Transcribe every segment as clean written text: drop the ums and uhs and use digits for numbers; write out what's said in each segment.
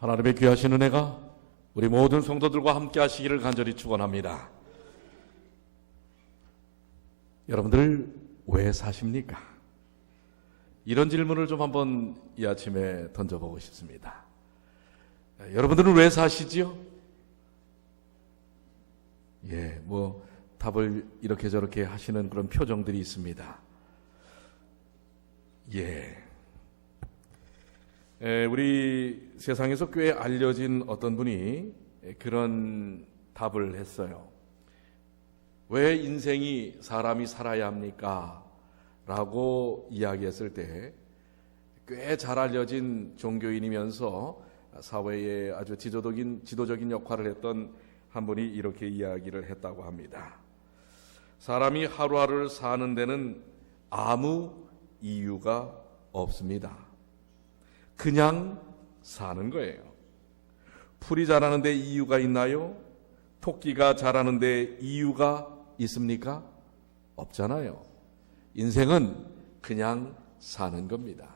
하나님의 귀하신 은혜가 우리 모든 성도들과 함께 하시기를 간절히 축원합니다. 여러분들 왜 사십니까? 이런 질문을 좀 한번 이 아침에 던져보고 싶습니다. 여러분들은 왜 사시지요? 답을 이렇게 저렇게 하시는 그런 표정들이 있습니다. 우리 세상에서 꽤 알려진 어떤 분이 그런 답을 했어요. 왜 인생이 사람이 살아야 합니까? 라고 이야기했을 때 꽤 잘 알려진 종교인이면서 사회에 아주 지도적인 역할을 했던 한 분이 이렇게 이야기를 했다고 합니다. 사람이 하루하루를 사는 데는 아무 이유가 없습니다. 그냥 사는 거예요. 풀이 자라는데 이유가 있나요? 토끼가 자라는데 이유가 있습니까? 없잖아요. 인생은 그냥 사는 겁니다.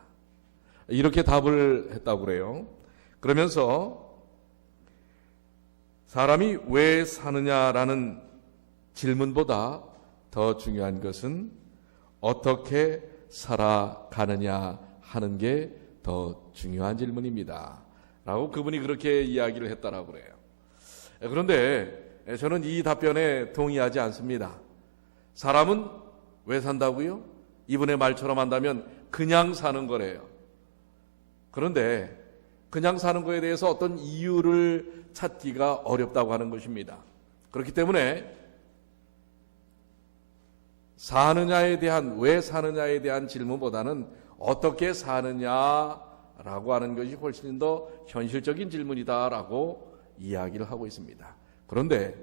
이렇게 답을 했다고 그래요. 그러면서 사람이 왜 사느냐라는 질문보다 더 중요한 것은 어떻게 살아가느냐 하는 게 더 중요한 질문입니다. 라고 그분이 그렇게 이야기를 했다라고 그래요. 그런데 저는 이 답변에 동의하지 않습니다. 사람은 왜 산다고요? 이분의 말처럼 한다면 그냥 사는 거래요. 그런데 그냥 사는 거에 대해서 어떤 이유를 찾기가 어렵다고 하는 것입니다. 그렇기 때문에 사느냐에 대한, 왜 사느냐에 대한 질문보다는 어떻게 사느냐라고 하는 것이 훨씬 더 현실적인 질문이다라고 이야기를 하고 있습니다. 그런데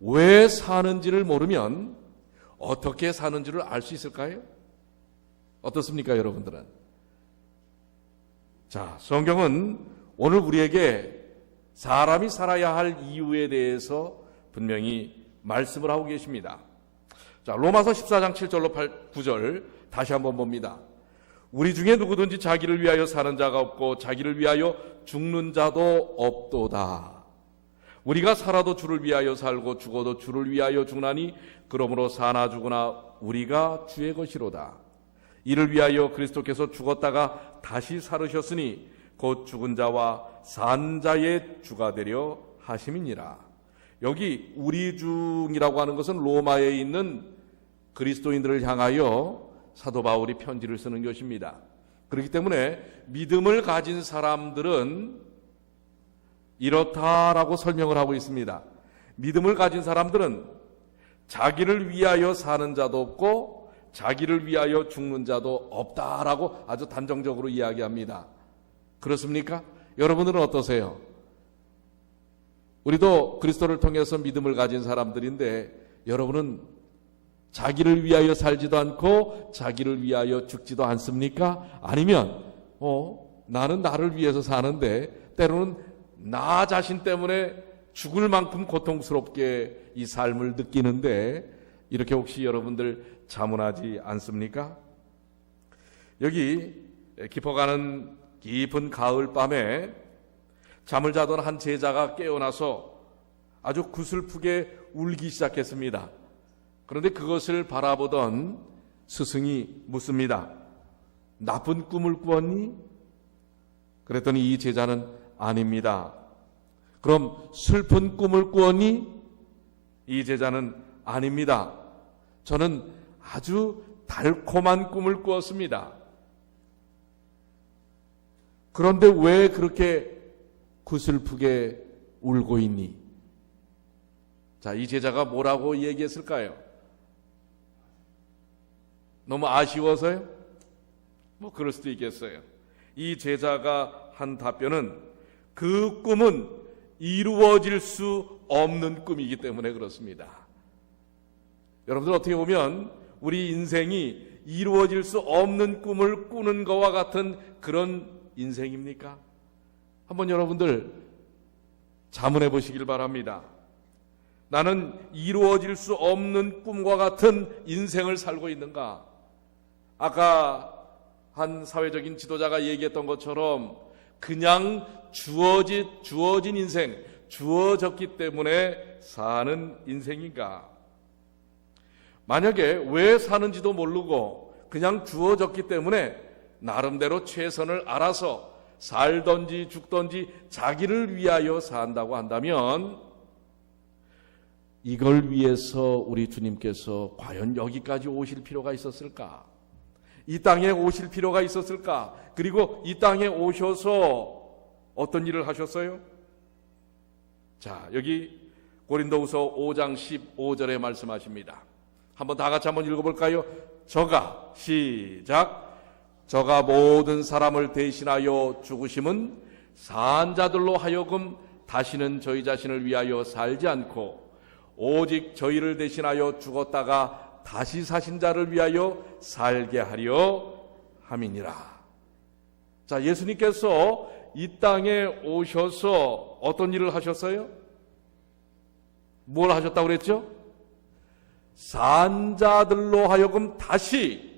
왜 사는지를 모르면 어떻게 사는지를 알 수 있을까요? 어떻습니까, 여러분들은? 자, 성경은 오늘 우리에게 사람이 살아야 할 이유에 대해서 분명히 말씀을 하고 계십니다. 자, 로마서 14장 7절로 9절 다시 한번 봅니다. 우리 중에 누구든지 자기를 위하여 사는 자가 없고 자기를 위하여 죽는 자도 없도다. 우리가 살아도 주를 위하여 살고 죽어도 주를 위하여 죽나니 그러므로 사나 죽으나 우리가 주의 것이로다. 이를 위하여 그리스도께서 죽었다가 다시 살으셨으니 곧 죽은 자와 산 자의 주가 되려 하심이니라. 여기 우리 중이라고 하는 것은 로마에 있는 그리스도인들을 향하여 사도 바울이 편지를 쓰는 것입니다. 그렇기 때문에 믿음을 가진 사람들은 이렇다라고 설명을 하고 있습니다. 믿음을 가진 사람들은 자기를 위하여 사는 자도 없고 자기를 위하여 죽는 자도 없다라고 아주 단정적으로 이야기합니다. 그렇습니까? 여러분들은 어떠세요? 우리도 그리스도를 통해서 믿음을 가진 사람들인데 여러분은 자기를 위하여 살지도 않고 자기를 위하여 죽지도 않습니까? 아니면 나는 나를 위해서 사는데 때로는 나 자신 때문에 죽을 만큼 고통스럽게 이 삶을 느끼는데 이렇게 혹시 여러분들 자문하지 않습니까? 여기 깊어가는 깊은 가을밤에 잠을 자던 한 제자가 깨어나서 아주 구슬프게 울기 시작했습니다. 그런데 그것을 바라보던 스승이 묻습니다. 나쁜 꿈을 꾸었니? 그랬더니 이 제자는 아닙니다. 그럼 슬픈 꿈을 꾸었니? 이 제자는 아닙니다. 저는 아주 달콤한 꿈을 꾸었습니다. 그런데 왜 그렇게 구슬프게 울고 있니? 자, 이 제자가 뭐라고 얘기했을까요? 너무 아쉬워서요? 그럴 수도 있겠어요. 이 제자가 한 답변은 그 꿈은 이루어질 수 없는 꿈이기 때문에 그렇습니다. 여러분들 어떻게 보면 우리 인생이 이루어질 수 없는 꿈을 꾸는 것과 같은 그런 인생입니까? 한번 여러분들 자문해 보시길 바랍니다. 나는 이루어질 수 없는 꿈과 같은 인생을 살고 있는가? 아까 한 사회적인 지도자가 얘기했던 것처럼 그냥 주어진 인생, 주어졌기 때문에 사는 인생인가? 만약에 왜 사는지도 모르고 그냥 주어졌기 때문에 나름대로 최선을 알아서 살든지 죽든지 자기를 위하여 산다고 한다면 이걸 위해서 우리 주님께서 과연 여기까지 오실 필요가 있었을까? 이 땅에 오실 필요가 있었을까? 그리고 이 땅에 오셔서 어떤 일을 하셨어요? 자, 여기 고린도후서 5장 15절에 말씀하십니다. 한번 다 같이 한번 읽어볼까요? 시작. 저가 모든 사람을 대신하여 죽으심은 산 자들로 하여금 다시는 저희 자신을 위하여 살지 않고 오직 저희를 대신하여 죽었다가 다시 사신 자를 위하여 살게 하려 함이니라. 자, 예수님께서 이 땅에 오셔서 어떤 일을 하셨어요? 뭘 하셨다고 그랬죠? 산자들로 하여금 다시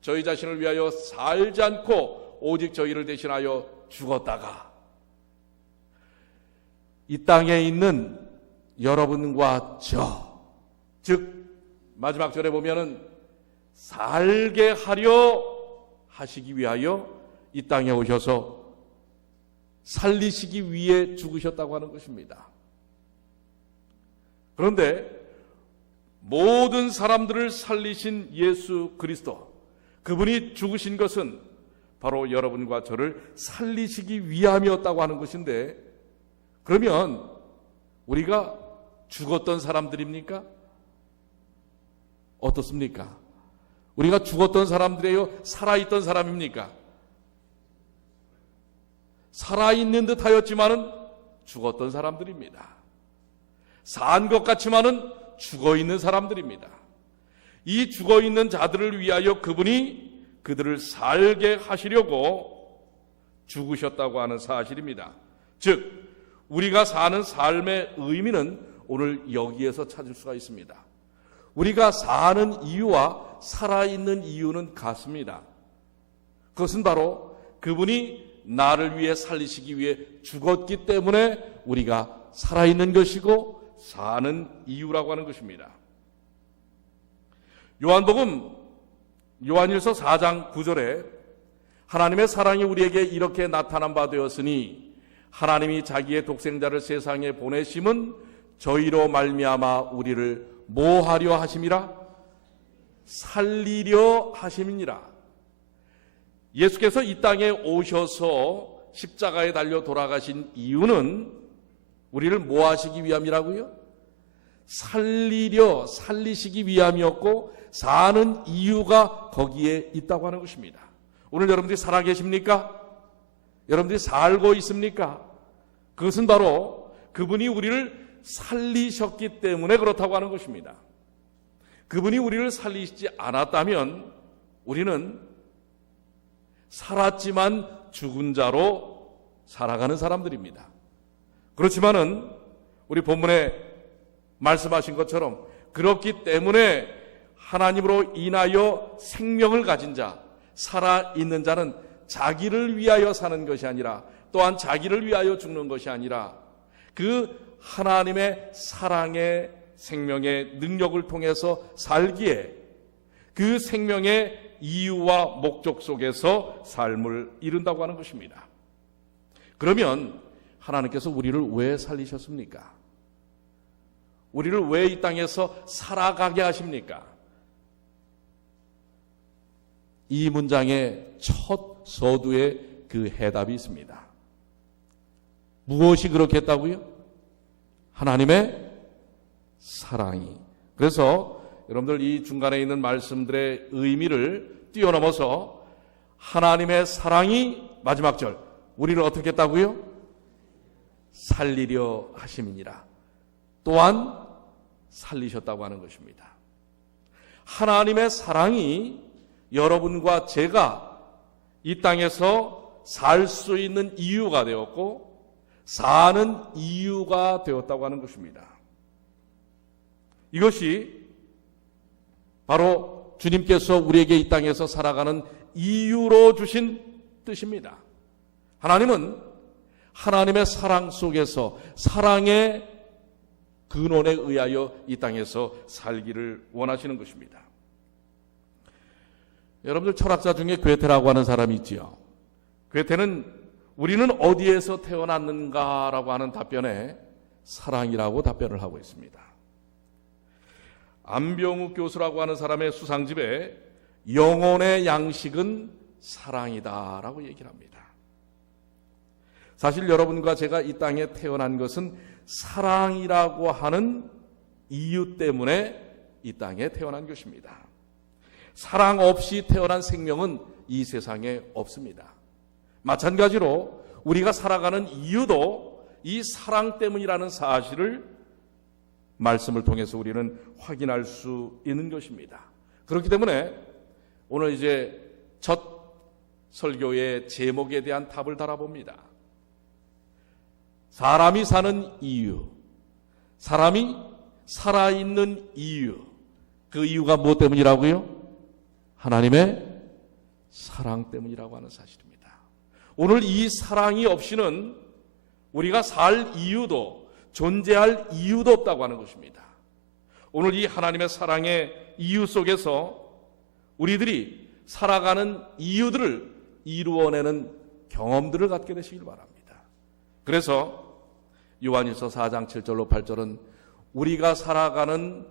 저희 자신을 위하여 살지 않고 오직 저희를 대신하여 죽었다가 이 땅에 있는 여러분과 즉 마지막 절에 보면은 살게 하려 하시기 위하여 이 땅에 오셔서 살리시기 위해 죽으셨다고 하는 것입니다. 그런데 모든 사람들을 살리신 예수 그리스도, 그분이 죽으신 것은 바로 여러분과 저를 살리시기 위함이었다고 하는 것인데, 그러면 우리가 죽었던 사람들입니까? 어떻습니까? 우리가 죽었던 사람들이에요? 살아있던 사람입니까? 살아있는 듯 하였지만은 죽었던 사람들입니다. 산 것 같지만은 죽어있는 사람들입니다. 이 죽어있는 자들을 위하여 그분이 그들을 살게 하시려고 죽으셨다고 하는 사실입니다. 즉 우리가 사는 삶의 의미는 오늘 여기에서 찾을 수가 있습니다. 우리가 사는 이유와 살아있는 이유는 같습니다. 그것은 바로 그분이 나를 위해 살리시기 위해 죽었기 때문에 우리가 살아있는 것이고 사는 이유라고 하는 것입니다. 요한복음 요한일서 4장 9절에 하나님의 사랑이 우리에게 이렇게 나타난 바 되었으니 하나님이 자기의 독생자를 세상에 보내심은 저희로 말미암아 우리를 뭐 하려 하심이라? 살리려 하심이니라. 예수께서 이 땅에 오셔서 십자가에 달려 돌아가신 이유는 우리를 뭐 하시기 위함이라고요? 살리시기 위함이었고 사는 이유가 거기에 있다고 하는 것입니다. 오늘 여러분들이 살아계십니까? 여러분들이 살고 있습니까? 그것은 바로 그분이 우리를 살리셨기 때문에 그렇다고 하는 것입니다. 그분이 우리를 살리시지 않았다면 우리는 살았지만 죽은 자로 살아가는 사람들입니다. 그렇지만은 우리 본문에 말씀하신 것처럼 그렇기 때문에 하나님으로 인하여 생명을 가진 자, 살아있는 자는 자기를 위하여 사는 것이 아니라 또한 자기를 위하여 죽는 것이 아니라 그 하나님의 사랑의 생명의 능력을 통해서 살기에 그 생명의 이유와 목적 속에서 삶을 이룬다고 하는 것입니다. 그러면 하나님께서 우리를 왜 살리셨습니까? 우리를 왜 이 땅에서 살아가게 하십니까? 이 문장의 첫 서두에 그 해답이 있습니다. 무엇이 그렇게 했다고요? 하나님의 사랑이. 그래서 여러분들 이 중간에 있는 말씀들의 의미를 뛰어넘어서 하나님의 사랑이 마지막 절 우리를 어떻게 했다고요? 살리려 하심이니라. 또한 살리셨다고 하는 것입니다. 하나님의 사랑이 여러분과 제가 이 땅에서 살 수 있는 이유가 되었고 사는 이유가 되었다고 하는 것입니다. 이것이 바로 주님께서 우리에게 이 땅에서 살아가는 이유로 주신 뜻입니다. 하나님은 하나님의 사랑 속에서 사랑의 근원에 의하여 이 땅에서 살기를 원하시는 것입니다. 여러분들 철학자 중에 괴테라고 하는 사람이 있지요. 괴테는 우리는 어디에서 태어났는가라고 하는 답변에 사랑이라고 답변을 하고 있습니다. 안병욱 교수라고 하는 사람의 수상집에 영혼의 양식은 사랑이다라고 얘기를 합니다. 사실 여러분과 제가 이 땅에 태어난 것은 사랑이라고 하는 이유 때문에 이 땅에 태어난 것입니다. 사랑 없이 태어난 생명은 이 세상에 없습니다. 마찬가지로 우리가 살아가는 이유도 이 사랑 때문이라는 사실을 말씀을 통해서 우리는 확인할 수 있는 것입니다. 그렇기 때문에 오늘 이제 첫 설교의 제목에 대한 답을 달아봅니다. 사람이 사는 이유, 사람이 살아있는 이유, 그 이유가 무엇 때문이라고요? 하나님의 사랑 때문이라고 하는 사실입니다. 오늘 이 사랑이 없이는 우리가 살 이유도 존재할 이유도 없다고 하는 것입니다. 오늘 이 하나님의 사랑의 이유 속에서 우리들이 살아가는 이유들을 이루어내는 경험들을 갖게 되시길 바랍니다. 그래서 요한일서 4장 7절로 8절은 우리가 살아가는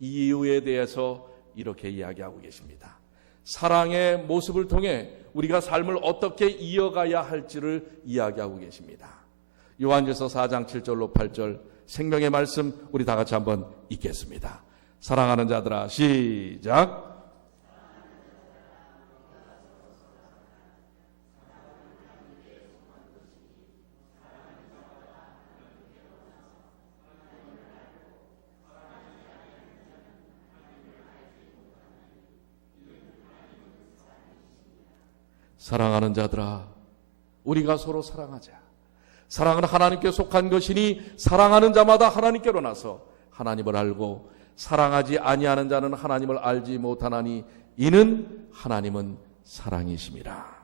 이유에 대해서 이렇게 이야기하고 계십니다. 사랑의 모습을 통해 우리가 삶을 어떻게 이어가야 할지를 이야기하고 계십니다. 요한일서 4장 7절로 8절 생명의 말씀 우리 다 같이 한번 읽겠습니다. 사랑하는 자들아, 시작. 사랑하는 자들아, 우리가 서로 사랑하자. 사랑은 하나님께 속한 것이니 사랑하는 자마다 하나님께로 나서 하나님을 알고 사랑하지 아니하는 자는 하나님을 알지 못하나니 이는 하나님은 사랑이심이라.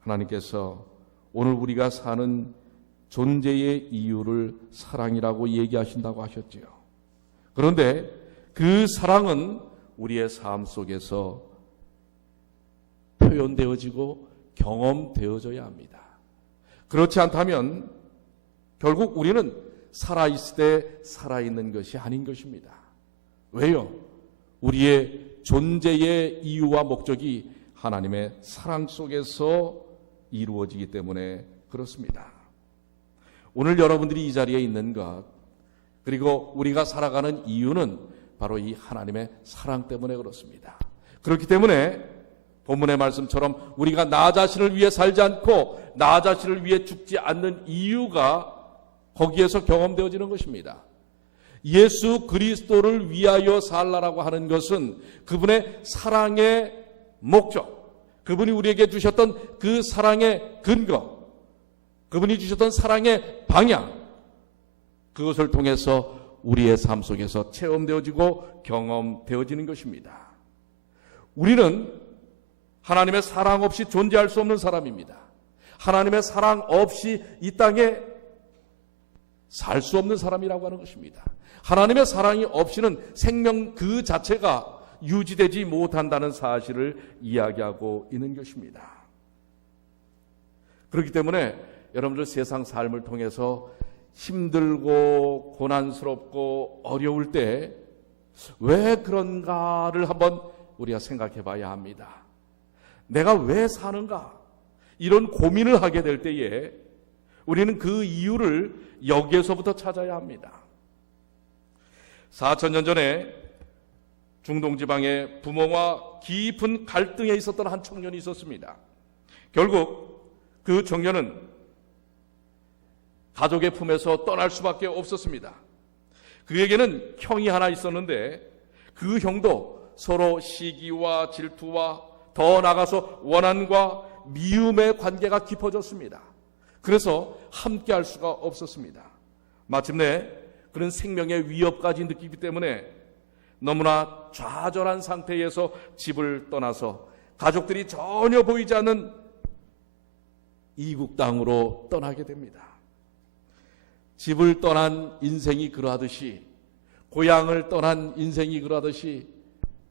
하나님께서 오늘 우리가 사는 존재의 이유를 사랑이라고 얘기하신다고 하셨지요. 그런데 그 사랑은 우리의 삶 속에서 표현되어지고 경험되어져야 합니다. 그렇지 않다면 결국 우리는 살아있을 때 살아있는 것이 아닌 것입니다. 왜요? 우리의 존재의 이유와 목적이 하나님의 사랑 속에서 이루어지기 때문에 그렇습니다. 오늘 여러분들이 이 자리에 있는 것, 그리고 우리가 살아가는 이유는 바로 이 하나님의 사랑 때문에 그렇습니다. 그렇기 때문에 본문의 말씀처럼 우리가 나 자신을 위해 살지 않고 나 자신을 위해 죽지 않는 이유가 거기에서 경험되어지는 것입니다. 예수 그리스도를 위하여 살라라고 하는 것은 그분의 사랑의 목적, 그분이 우리에게 주셨던 그 사랑의 근거, 그분이 주셨던 사랑의 방향, 그것을 통해서 우리의 삶 속에서 체험되어지고 경험되어지는 것입니다. 우리는 하나님의 사랑 없이 존재할 수 없는 사람입니다. 하나님의 사랑 없이 이 땅에 살 수 없는 사람이라고 하는 것입니다. 하나님의 사랑이 없이는 생명 그 자체가 유지되지 못한다는 사실을 이야기하고 있는 것입니다. 그렇기 때문에 여러분들 세상 삶을 통해서 힘들고 고난스럽고 어려울 때 왜 그런가를 한번 우리가 생각해 봐야 합니다. 내가 왜 사는가? 이런 고민을 하게 될 때에 우리는 그 이유를 여기에서부터 찾아야 합니다. 4,000년 전에 중동 지방에 부모와 깊은 갈등에 있었던 한 청년이 있었습니다. 결국 그 청년은 가족의 품에서 떠날 수밖에 없었습니다. 그에게는 형이 하나 있었는데 그 형도 서로 시기와 질투와 더 나아가서 원한과 미움의 관계가 깊어졌습니다. 그래서 함께할 수가 없었습니다. 마침내 그런 생명의 위협까지 느끼기 때문에 너무나 좌절한 상태에서 집을 떠나서 가족들이 전혀 보이지 않는 이국 땅으로 떠나게 됩니다. 집을 떠난 인생이 그러하듯이, 고향을 떠난 인생이 그러하듯이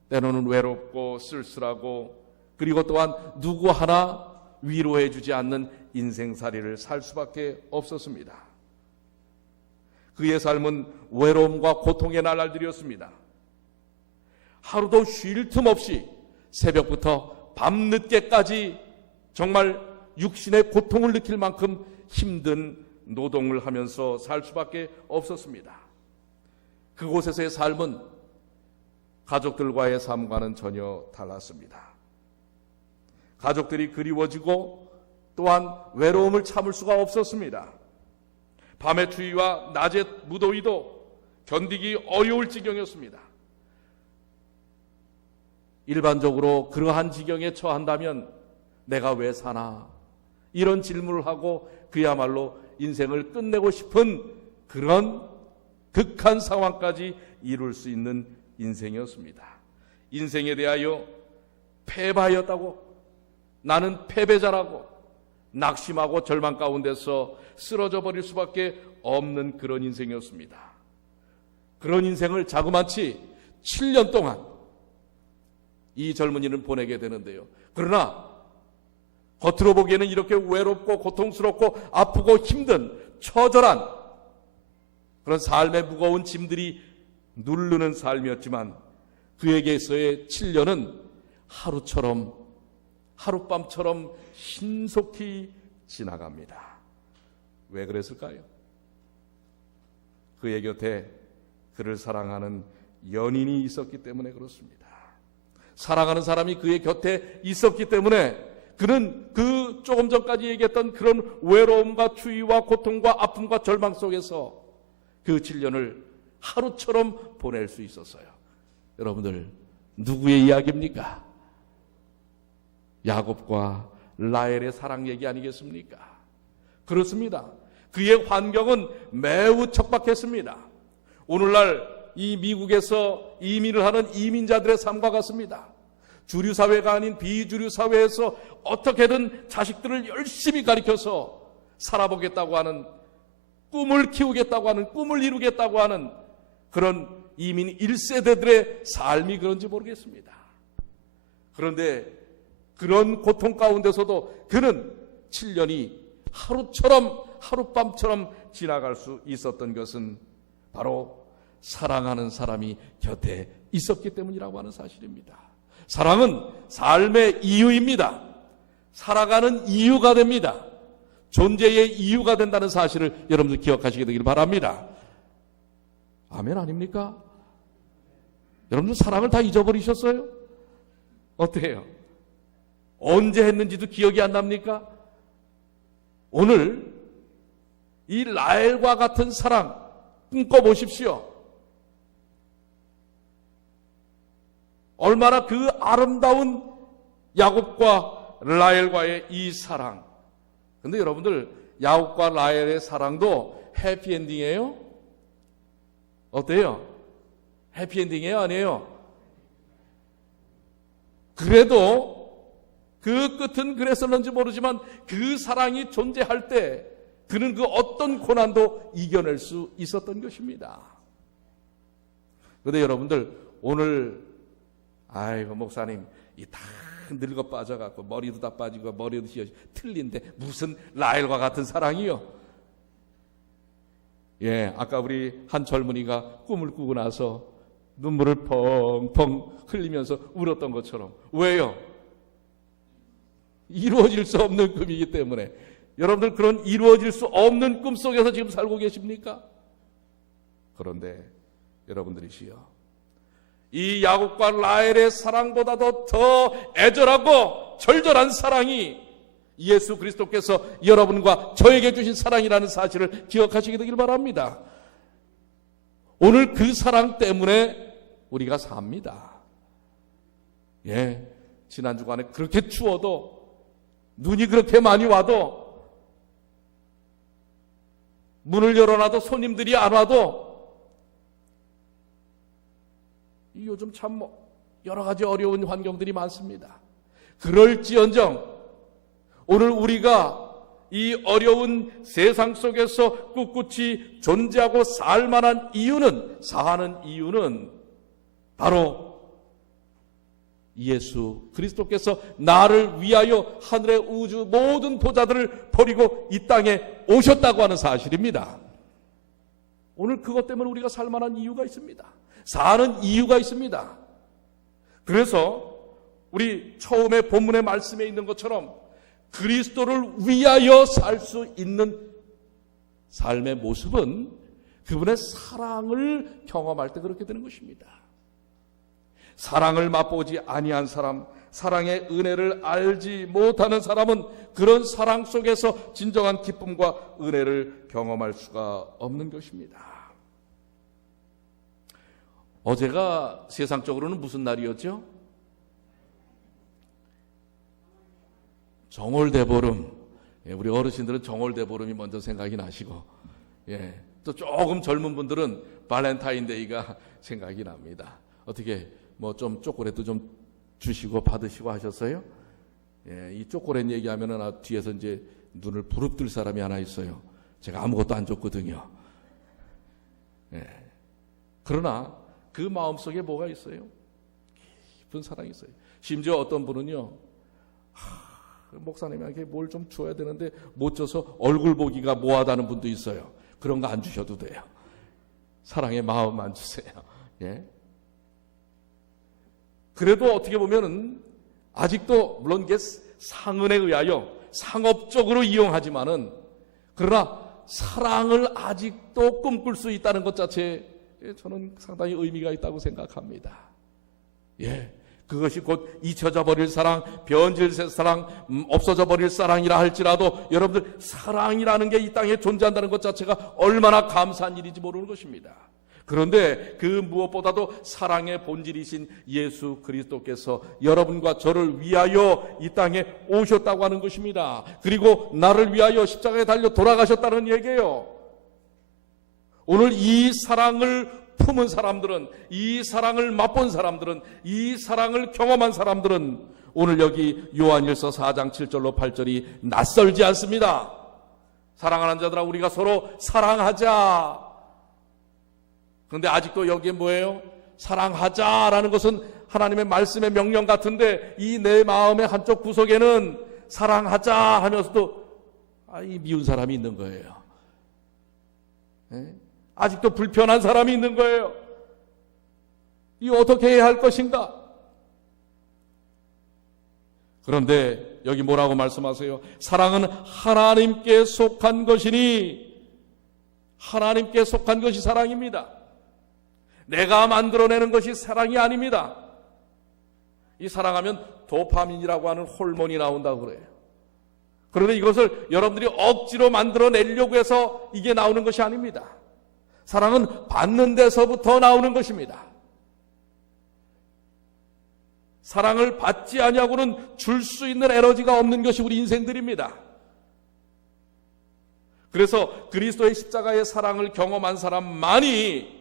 때로는 외롭고 쓸쓸하고, 그리고 또한 누구 하나 위로해 주지 않는 인생살이를 살 수밖에 없었습니다. 그의 삶은 외로움과 고통의 나날들이었습니다. 하루도 쉴 틈 없이 새벽부터 밤늦게까지 정말 육신의 고통을 느낄 만큼 힘든 노동을 하면서 살 수밖에 없었습니다. 그곳에서의 삶은 가족들과의 삶과는 전혀 달랐습니다. 가족들이 그리워지고 또한 외로움을 참을 수가 없었습니다. 밤의 추위와 낮의 무더위도 견디기 어려울 지경이었습니다. 일반적으로 그러한 지경에 처한다면 내가 왜 사나? 이런 질문을 하고 그야말로 인생을 끝내고 싶은 그런 극한 상황까지 이룰 수 있는 인생이었습니다. 인생에 대하여 패배하였다고, 나는 패배자라고 낙심하고 절망 가운데서 쓰러져 버릴 수밖에 없는 그런 인생이었습니다. 그런 인생을 자그마치 7년 동안 이 젊은이는 보내게 되는데요. 그러나 겉으로 보기에는 이렇게 외롭고 고통스럽고 아프고 힘든 처절한 그런 삶의 무거운 짐들이 누르는 삶이었지만, 그에게서의 7년은 하루처럼, 하룻밤처럼 신속히 지나갑니다. 왜 그랬을까요? 그의 곁에 그를 사랑하는 연인이 있었기 때문에 그렇습니다. 사랑하는 사람이 그의 곁에 있었기 때문에 그는 그 조금 전까지 얘기했던 그런 외로움과 추위와 고통과 아픔과 절망 속에서 그 7년을 하루처럼 보낼 수 있었어요. 여러분들, 누구의 이야기입니까? 야곱과 라헬의 사랑 얘기 아니겠습니까? 그렇습니다. 그의 환경은 매우 척박했습니다. 오늘날 이 미국에서 이민을 하는 이민자들의 삶과 같습니다. 주류 사회가 아닌 비주류 사회에서 어떻게든 자식들을 열심히 가르쳐서 살아보겠다고 하는, 꿈을 키우겠다고 하는, 꿈을 이루겠다고 하는 그런 이민 1세대들의 삶이 그런지 모르겠습니다. 그런데 그런 고통 가운데서도 그는 7년이 하루처럼, 하룻밤처럼 지나갈 수 있었던 것은 바로 사랑하는 사람이 곁에 있었기 때문이라고 하는 사실입니다. 사랑은 삶의 이유입니다. 살아가는 이유가 됩니다. 존재의 이유가 된다는 사실을 여러분들 기억하시게 되길 바랍니다. 아멘 아닙니까? 여러분들 사랑을 다 잊어버리셨어요? 어때요? 언제 했는지도 기억이 안 납니까? 오늘 이 라헬과 같은 사랑 꿈꿔보십시오. 얼마나 그 아름다운 야곱과 라헬과의 이 사랑. 근데 여러분들, 야곱과 라헬의 사랑도 해피엔딩이에요? 어때요? 해피엔딩이에요? 아니에요? 그래도 그 끝은 그랬었는지 모르지만 그 사랑이 존재할 때 그는 그 어떤 고난도 이겨낼 수 있었던 것입니다. 그런데 여러분들, 오늘 아이고 목사님 이 다 늙어 빠져갖고 머리도 다 빠지고 머리도 휘어지고 틀린데 무슨 라헬과 같은 사랑이요? 예, 아까 우리 한 젊은이가 꿈을 꾸고 나서 눈물을 펑펑 흘리면서 울었던 것처럼. 왜요? 이루어질 수 없는 꿈이기 때문에. 여러분들, 그런 이루어질 수 없는 꿈 속에서 지금 살고 계십니까? 그런데 여러분들이시여, 이 야곱과 라헬의 사랑보다도 더 애절하고 절절한 사랑이 예수 그리스도께서 여러분과 저에게 주신 사랑이라는 사실을 기억하시게 되길 바랍니다. 오늘 그 사랑 때문에 우리가 삽니다. 예, 지난 주간에 그렇게 추워도, 눈이 그렇게 많이 와도, 문을 열어놔도 손님들이 안 와도, 요즘 참 여러 가지 어려운 환경들이 많습니다. 그럴지언정 오늘 우리가 이 어려운 세상 속에서 꿋꿋이 존재하고 살 만한 이유는, 사는 이유는 바로 예수 그리스도께서 나를 위하여 하늘의 우주 모든 보좌들을 버리고 이 땅에 오셨다고 하는 사실입니다. 오늘 그것 때문에 우리가 살 만한 이유가 있습니다. 사는 이유가 있습니다. 그래서 우리 처음에 본문의 말씀에 있는 것처럼 그리스도를 위하여 살 수 있는 삶의 모습은 그분의 사랑을 경험할 때 그렇게 되는 것입니다. 사랑을 맛보지 아니한 사람, 사랑의 은혜를 알지 못하는 사람은 그런 사랑 속에서 진정한 기쁨과 은혜를 경험할 수가 없는 것입니다. 어제가 세상적으로는 무슨 날이었죠? 정월대보름. 우리 어르신들은 정월대보름이 먼저 생각이 나시고, 또 조금 젊은 분들은 발렌타인데이가 생각이 납니다. 어떻게 뭐 좀 초콜릿도 좀 주시고 받으시고 하셨어요? 이 초콜릿 얘기하면은 뒤에서 이제 눈을 부릅뜰 사람이 하나 있어요. 제가 아무것도 안 줬거든요. 그러나 그 마음속에 뭐가 있어요? 깊은 사랑이 있어요. 심지어 어떤 분은요, 목사님에게 뭘 좀 줘야 되는데 못 줘서 얼굴 보기가 뭐하다는 분도 있어요. 그런 거 안 주셔도 돼요. 사랑의 마음만 주세요. 그래도 어떻게 보면은 아직도 물론 이게 상은에 의하여 상업적으로 이용하지만은, 그러나 사랑을 아직도 꿈꿀 수 있다는 것 자체에 저는 상당히 의미가 있다고 생각합니다. 그것이 곧 잊혀져 버릴 사랑, 변질될 사랑, 없어져 버릴 사랑이라 할지라도 여러분들 사랑이라는 게 이 땅에 존재한다는 것 자체가 얼마나 감사한 일인지 모르는 것입니다. 그런데 그 무엇보다도 사랑의 본질이신 예수 그리스도께서 여러분과 저를 위하여 이 땅에 오셨다고 하는 것입니다. 그리고 나를 위하여 십자가에 달려 돌아가셨다는 얘기예요. 오늘 이 사랑을 품은 사람들은, 이 사랑을 맛본 사람들은, 이 사랑을 경험한 사람들은 오늘 여기 요한일서 4장 7절로 8절이 낯설지 않습니다. 사랑하는 자들아, 우리가 서로 사랑하자. 그런데 아직도 여기에 뭐예요? 사랑하자라는 것은 하나님의 말씀의 명령 같은데 이 내 마음의 한쪽 구석에는 사랑하자 하면서도 이 미운 사람이 있는 거예요. 아직도 불편한 사람이 있는 거예요. 이 어떻게 해야 할 것인가? 그런데 여기 뭐라고 말씀하세요? 사랑은 하나님께 속한 것이니, 하나님께 속한 것이 사랑입니다. 내가 만들어내는 것이 사랑이 아닙니다. 이 사랑하면 도파민이라고 하는 호르몬이 나온다고 그래요. 그런데 이것을 여러분들이 억지로 만들어내려고 해서 이게 나오는 것이 아닙니다. 사랑은 받는 데서부터 나오는 것입니다. 사랑을 받지 아니하고는 줄 수 있는 에너지가 없는 것이 우리 인생들입니다. 그래서 그리스도의 십자가의 사랑을 경험한 사람만이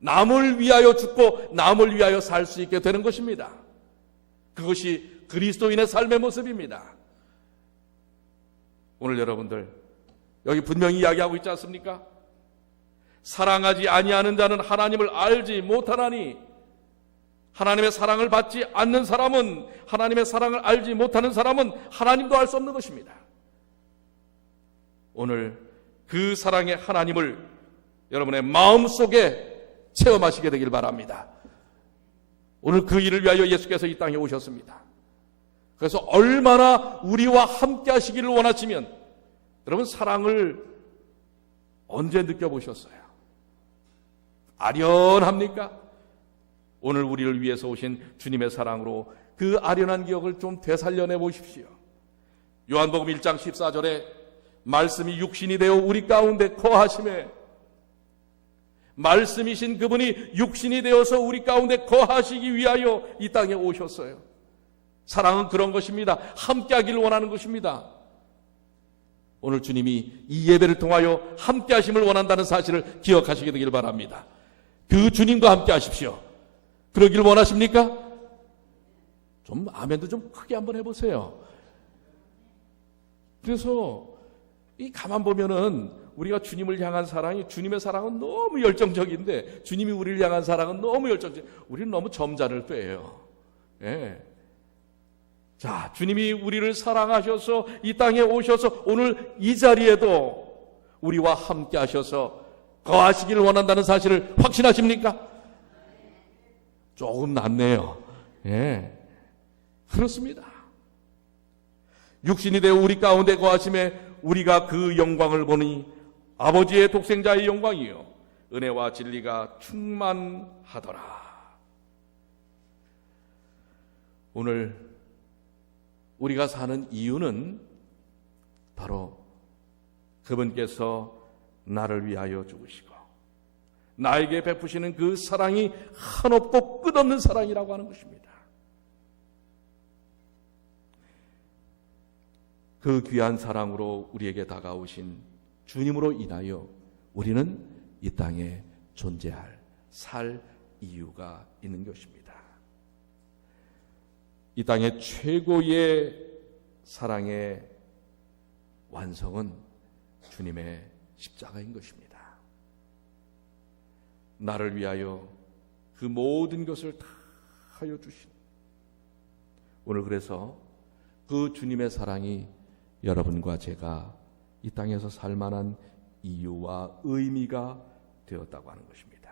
남을 위하여 죽고 남을 위하여 살 수 있게 되는 것입니다. 그것이 그리스도인의 삶의 모습입니다. 오늘 여러분들 여기 분명히 이야기하고 있지 않습니까? 사랑하지 아니하는 자는 하나님을 알지 못하나니, 하나님의 사랑을 받지 않는 사람은, 하나님의 사랑을 알지 못하는 사람은 하나님도 알 수 없는 것입니다. 오늘 그 사랑의 하나님을 여러분의 마음속에 체험하시게 되길 바랍니다. 오늘 그 일을 위하여 예수께서 이 땅에 오셨습니다. 그래서 얼마나 우리와 함께 하시기를 원하시면, 여러분 사랑을 언제 느껴보셨어요? 아련합니까? 오늘 우리를 위해서 오신 주님의 사랑으로 그 아련한 기억을 좀 되살려내 보십시오. 요한복음 1장 14절에 말씀이 육신이 되어 우리 가운데 거하심에, 말씀이신 그분이 육신이 되어서 우리 가운데 거하시기 위하여 이 땅에 오셨어요. 사랑은 그런 것입니다. 함께하기를 원하는 것입니다. 오늘 주님이 이 예배를 통하여 함께하심을 원한다는 사실을 기억하시게 되길 바랍니다. 그 주님과 함께하십시오. 그러길 원하십니까? 좀 아멘도 좀 크게 한번 해보세요. 그래서 이 가만 보면은 우리가 주님을 향한 사랑이, 주님의 사랑은 너무 열정적인데 주님이 우리를 향한 사랑은 너무 열정적. 우리는 너무 점잖을 때예요. 예. 자, 주님이 우리를 사랑하셔서 이 땅에 오셔서 오늘 이 자리에도 우리와 함께 하셔서 거하시기를 원한다는 사실을 확신하십니까? 조금 낫네요. 예. 그렇습니다. 육신이 되어 우리 가운데 거하심에 우리가 그 영광을 보니 아버지의 독생자의 영광이요 은혜와 진리가 충만하더라. 오늘 우리가 사는 이유는 바로 그분께서 나를 위하여 죽으시고 나에게 베푸시는 그 사랑이 한없고 끝없는 사랑이라고 하는 것입니다. 그 귀한 사랑으로 우리에게 다가오신 주님으로 인하여 우리는 이 땅에 존재할, 살 이유가 있는 것입니다. 이 땅의 최고의 사랑의 완성은 주님의 십자가인 것입니다. 나를 위하여 그 모든 것을 다 하여 주신, 오늘 그래서 그 주님의 사랑이 여러분과 제가 이 땅에서 살만한 이유와 의미가 되었다고 하는 것입니다.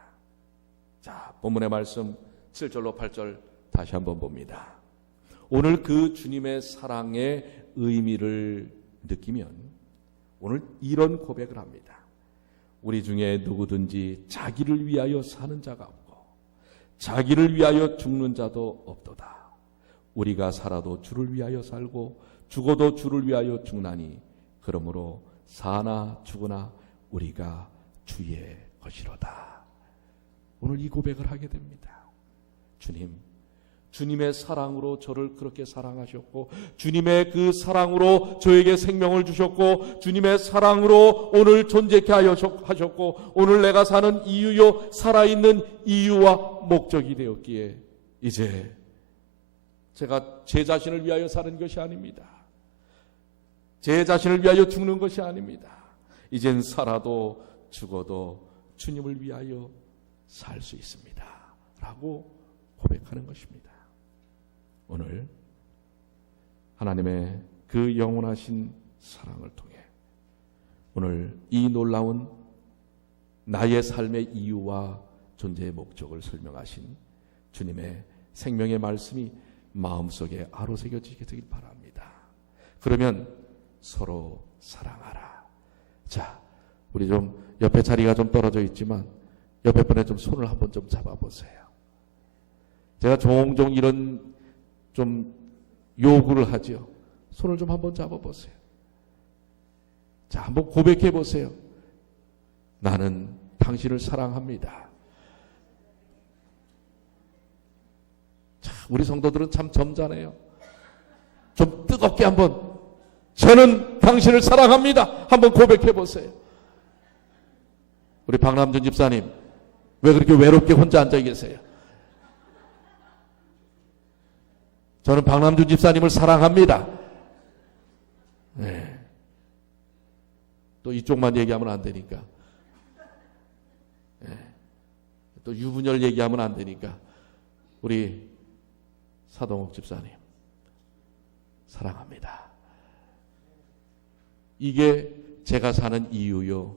자, 본문의 말씀 7절로 8절 다시 한번 봅니다. 오늘 그 주님의 사랑의 의미를 느끼면 오늘 이런 고백을 합니다. 우리 중에 누구든지 자기를 위하여 사는 자가 없고 자기를 위하여 죽는 자도 없도다. 우리가 살아도 주를 위하여 살고 죽어도 주를 위하여 죽나니 그러므로 사나 죽으나 우리가 주의 것이로다. 오늘 이 고백을 하게 됩니다. 주님의 사랑으로 저를 그렇게 사랑하셨고 주님의 그 사랑으로 저에게 생명을 주셨고 주님의 사랑으로 오늘 존재케 하셨고 오늘 내가 사는 이유요 살아있는 이유와 목적이 되었기에 이제 제가 제 자신을 위하여 사는 것이 아닙니다. 제 자신을 위하여 죽는 것이 아닙니다. 이젠 살아도 죽어도 주님을 위하여 살 수 있습니다. 라고 고백하는 것입니다. 오늘 하나님의 그 영원하신 사랑을 통해 오늘 이 놀라운 나의 삶의 이유와 존재의 목적을 설명하신 주님의 생명의 말씀이 마음속에 아로새겨지게 되길 바랍니다. 그러면 서로 사랑하라. 자, 우리 좀 옆에 자리가 좀 떨어져 있지만 옆에 분에 좀 손을 한번 좀 잡아보세요. 제가 종종 이런 좀 요구를 하죠. 손을 좀 한번 잡아보세요. 자, 한번 고백해 보세요. 나는 당신을 사랑합니다. 자, 우리 성도들은 참 점잖아요. 좀 뜨겁게 한번 저는 당신을 사랑합니다. 한번 고백해 보세요. 우리 박남준 집사님 왜 그렇게 외롭게 혼자 앉아 계세요? 저는 박남준 집사님을 사랑합니다. 네. 또 이쪽만 얘기하면 안 되니까. 네. 또 유분열 얘기하면 안 되니까. 우리 사동욱 집사님 사랑합니다. 이게 제가 사는 이유요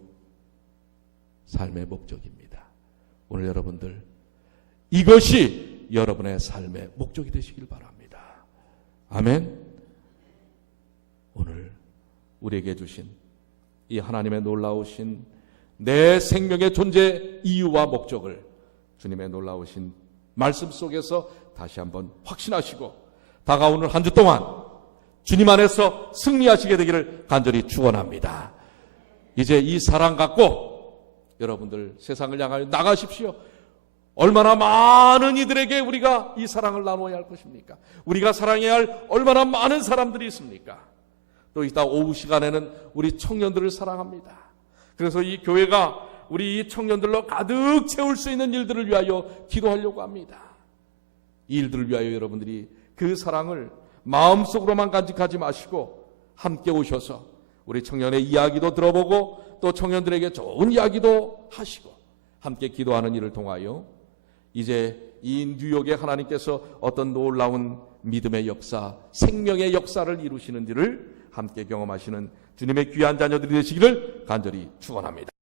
삶의 목적입니다. 오늘 여러분들 이것이 여러분의 삶의 목적이 되시길 바랍니다. 아멘. 오늘 우리에게 주신 이 하나님의 놀라우신 내 생명의 존재 이유와 목적을 주님의 놀라우신 말씀 속에서 다시 한번 확신하시고 다가오는 한 주 동안 주님 안에서 승리하시게 되기를 간절히 축원합니다. 이제 이 사랑 갖고 여러분들 세상을 향하여 나가십시오. 얼마나 많은 이들에게 우리가 이 사랑을 나눠야 할 것입니까? 우리가 사랑해야 할 얼마나 많은 사람들이 있습니까? 또 이따 오후 시간에는 우리 청년들을 사랑합니다. 그래서 이 교회가 우리 이 청년들로 가득 채울 수 있는 일들을 위하여 기도하려고 합니다. 이 일들을 위하여 여러분들이 그 사랑을 마음속으로만 간직하지 마시고 함께 오셔서 우리 청년의 이야기도 들어보고 또 청년들에게 좋은 이야기도 하시고 함께 기도하는 일을 통하여 이제 이 뉴욕에 하나님께서 어떤 놀라운 믿음의 역사, 생명의 역사를 이루시는지를 함께 경험하시는 주님의 귀한 자녀들이 되시기를 간절히 축원합니다.